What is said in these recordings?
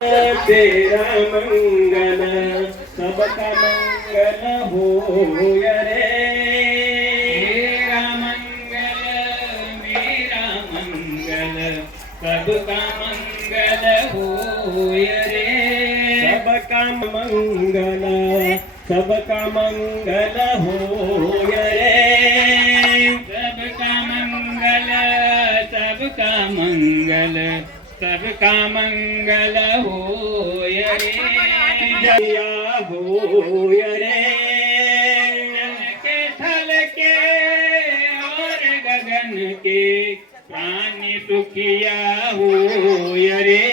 तेरा मंगल सबका मंगल होय रे। मेरा मंगल सबका मंगल होय रे। सबका मंगल सबका मंगल होय रे। सबका मंगल सबका मंगल होय रे। जया होय रे। जन के थल के और गगन के प्राणी सुखिया होय रे।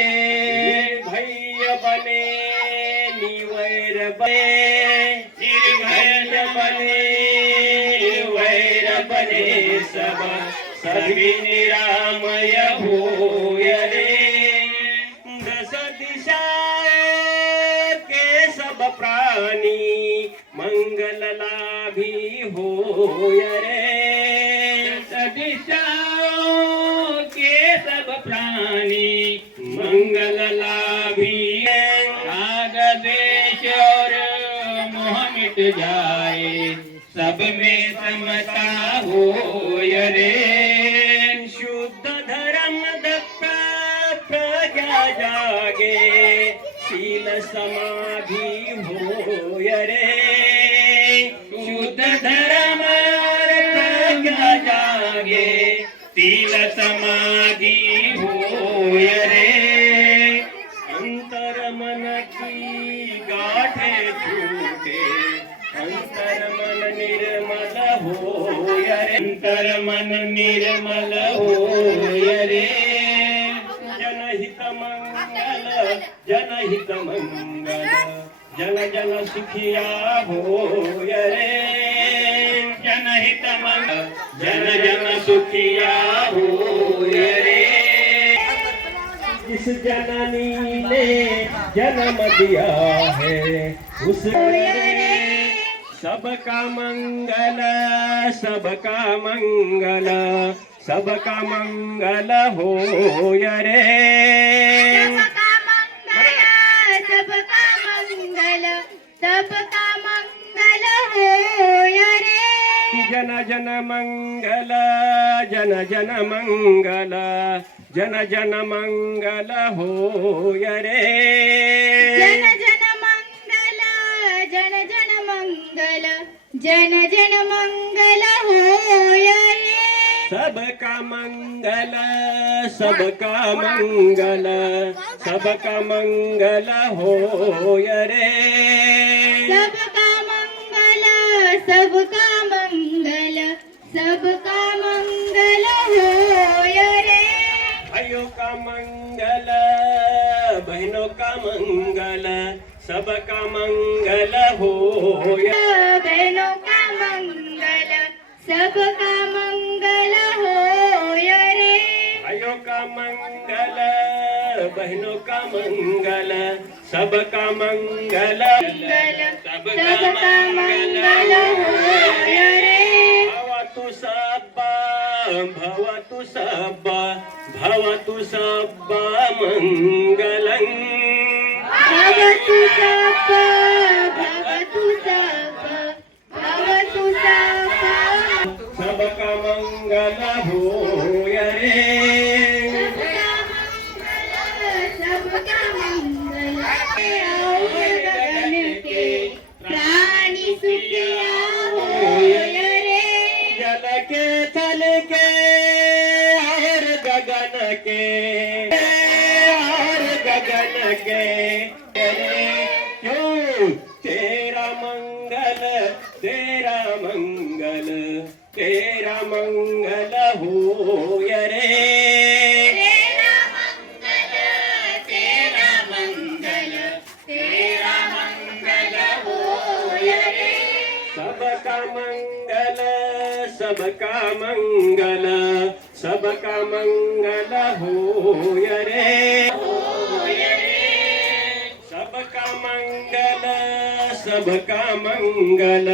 भैया बने निवैर बने निर्भय बने वैर बने सब सभी निरामय होय रे। दस दिशा के सब प्राणी मंगल लाभी होय रे। दिशाओं के सब प्राणी मंगल लाभी। राग द्वेष और मोह मिट जाए सब में समता होय रे। शुद्ध धर्म प्रज्ञा जागे शील समाधि होय रे। शुद्ध धर्म प्रज्ञा जागे शील समाधि होय रे। अंतर मन की गाठे छूटे अंतर मन निर्मल होय रे। अंतर मन निर्मल होय रे। जनहित मंगल जनहित मंगल जन जन सुखिया होय रे। जनहित मंगल जन जन सुखिया होय रे। जिस जननी ने जन्म दिया है उस सबका मंगल सबका मंगल सबका मंगल होय रे। सबका मंगल होय रे। जन जन मंगल जन जन मंगल जन जन मंगल होय रे। जन जन मंगल जन जन मंगल जन जन मंगल होय रे। सबका मंगल सबका मंगल सबका मंगल होय रे। सबका मंगल सबका मंगल सबका मंगल होय रे। भाइयों का मंगल बहनों का मंगल सबका मंगल होय। बहनों का मंगल सबका मंगल होय रे। भाइयों का मंगल बहनों का मंगल सबका मंगल सबका मंगल होय रे। भवतु सब्बा भवतु सब्बा भवतु सब्बा मंगलं। भवतु सब्बा भवतु सब्बा भवतु सब्बा। सबका मंगल होय रे। सबका मंगल और गगन के प्राणी सुखिया होय रे। जल के थल के और गगन के क्यों तेरा मंगल होय रे। तेरा मंगल होय रे। सबका मंगल सबका मंगल सबका मंगल होय रे। सबका मंगल सबका मंगल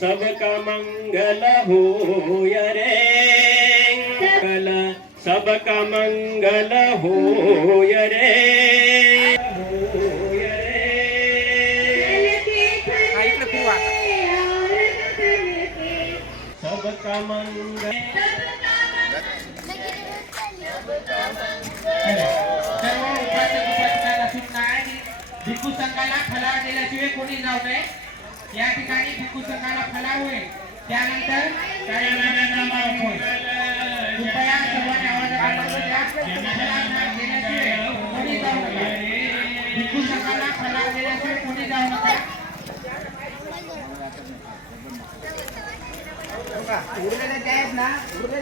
सबका मंगल होय रे। सबका मंगल होय रे। सबका मंगल सर्व उपासक उपासकांना सूचना आहे की भिक्खू संघाला फलार दिल्याशिवाय कोणी जाऊ नये. या ठिकाणी भिक्खू संघाला फलार होईल, त्यानंतर काही जणांना माफ होईल. कृपया सर्वांनी आवाजात लक्ष द्या. फलार दिल्याशिवाय कोणी जाऊ नका. भिक्खू संघाला फलार दिल्याशिवाय कोणी जाऊ नका. उरलेले जे आहेत ना, उरलेले